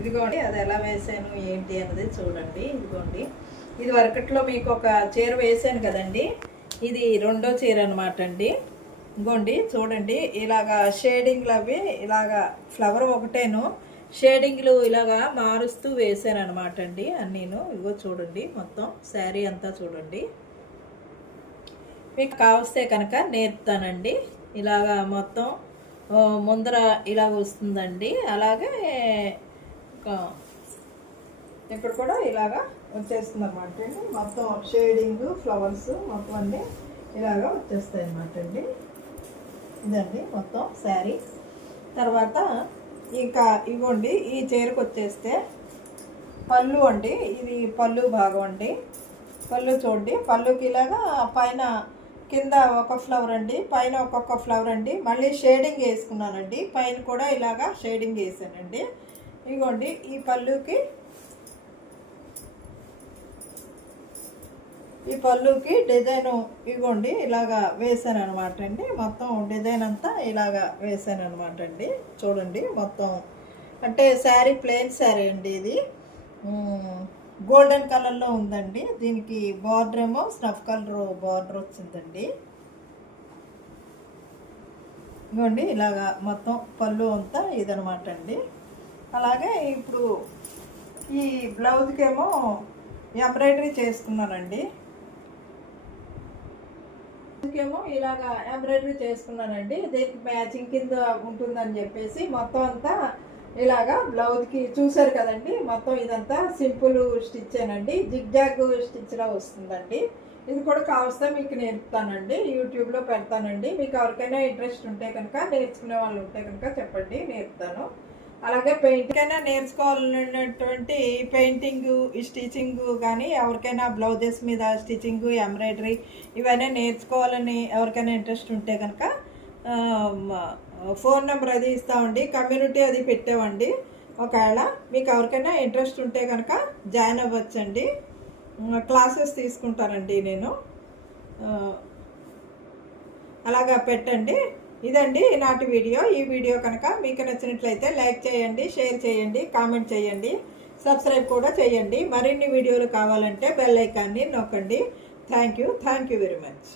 ఇదిగోండి అది ఎలా వేసాను ఏంటి అన్నది చూడండి. ఇదిగోండి ఇది వరకట్లో మీకు ఒక చీర వేసాను కదండి, ఇది రెండో చీర అనమాట అండి. ఇదిగోండి చూడండి ఇలాగా షేడింగ్లు అవి ఇలాగా ఫ్లవర్ ఒకటేను షేడింగ్లు ఇలాగా మారుస్తూ వేసాను అనమాట అండి అన్నీను. ఇదిగో చూడండి మొత్తం శారీ అంతా చూడండి. మీకు కావస్తే కనుక నేర్పుతానండి. ఇలాగా మొత్తం ముందర ఇలా వస్తుందండి. అలాగే ఇప్పుడు కూడా ఇలాగా వచ్చేస్తుంది అనమాట అండి. మొత్తం షేడింగ్ ఫ్లవర్స్ మొత్తం అన్నీ ఇలాగా వచ్చేస్తాయి అనమాట అండి. ఇదండి మొత్తం శారీ. తర్వాత ఇంకా ఇవ్వండి ఈ చీరకు వచ్చేస్తే పళ్ళు అండి. ఇది పళ్ళు భాగం అండి. పళ్ళు చూడండి, పళ్ళుకి ఇలాగా పైన కింద ఒక ఫ్లవర్ అండి, పైన ఒక్కొక్క ఫ్లవర్ అండి. మళ్ళీ షేడింగ్ వేసుకున్నానండి, పైన కూడా ఇలాగా షేడింగ్ వేసానండి. ఇదిగోండి ఈ పళ్ళుకి డిజైన్ ఇదిగోండి ఇలాగా వేసాను అనమాట అండి. మొత్తం డిజైన్ అంతా ఇలాగా వేసాను అనమాట అండి. చూడండి మొత్తం అంటే శారీ ప్లెయిన్ శారీ అండి. ఇది గోల్డెన్ కలర్లో ఉందండి. దీనికి బార్డర్ ఏమో స్నఫ్ కలర్ బార్డర్ వచ్చిందండి. ఇదిగోండి ఇలాగా మొత్తం పళ్ళు అంతా ఇదనమాట అండి. అలాగే ఇప్పుడు ఈ బ్లౌజ్కి ఏమో ఎంబ్రాయిడరీ చేసుకున్నానండి. ఏమో ఇలాగా ఎంబ్రాయిడరీ చేసుకున్నానండి. దీనికి మ్యాచింగ్ కింద ఉంటుందని చెప్పేసి మొత్తం అంతా ఇలాగా బ్లౌజ్కి చూసారు కదండి. మొత్తం ఇదంతా సింపుల్ స్టిచ్చేనండి, జిగ్జాగ్ స్టిచ్లా వస్తుందండి. ఇది కూడా కావస్తే మీకు నేర్పుతానండి, యూట్యూబ్లో పెడతానండి. మీకు ఎవరికైనా ఇంట్రెస్ట్ ఉంటే కనుక, నేర్చుకునే వాళ్ళు ఉంటే కనుక చెప్పండి, నేర్పుతాను. అలాగే పెయింటింగ్ అయినా నేర్చుకోవాలన్నటువంటి పెయింటింగ్ స్టిచ్చింగ్ కానీ ఎవరికైనా బ్లౌజెస్ మీద స్టిచ్చింగ్ ఎంబ్రాయిడరీ ఇవన్నీ నేర్చుకోవాలని ఎవరికైనా ఇంట్రెస్ట్ ఉంటే కనుక ఫోన్ నెంబర్ అది ఇస్తామండి, కమ్యూనిటీ అది పెట్టామండి. ఒకవేళ మీకు ఎవరికైనా ఇంట్రెస్ట్ ఉంటే కనుక జాయిన్ అవ్వచ్చండి. క్లాసెస్ తీసుకుంటానండి నేను. అలాగా పెట్టండి. ఇదండి ఈనాటి వీడియో. ఈ వీడియో కనుక మీకు నచ్చినట్లయితే లైక్ చేయండి, షేర్ చేయండి, కామెంట్ చేయండి, సబ్స్క్రైబ్ కూడా చేయండి. మరిన్ని వీడియోలు కావాలంటే బెల్ ఐకాన్ని నొక్కండి. Thank you very much.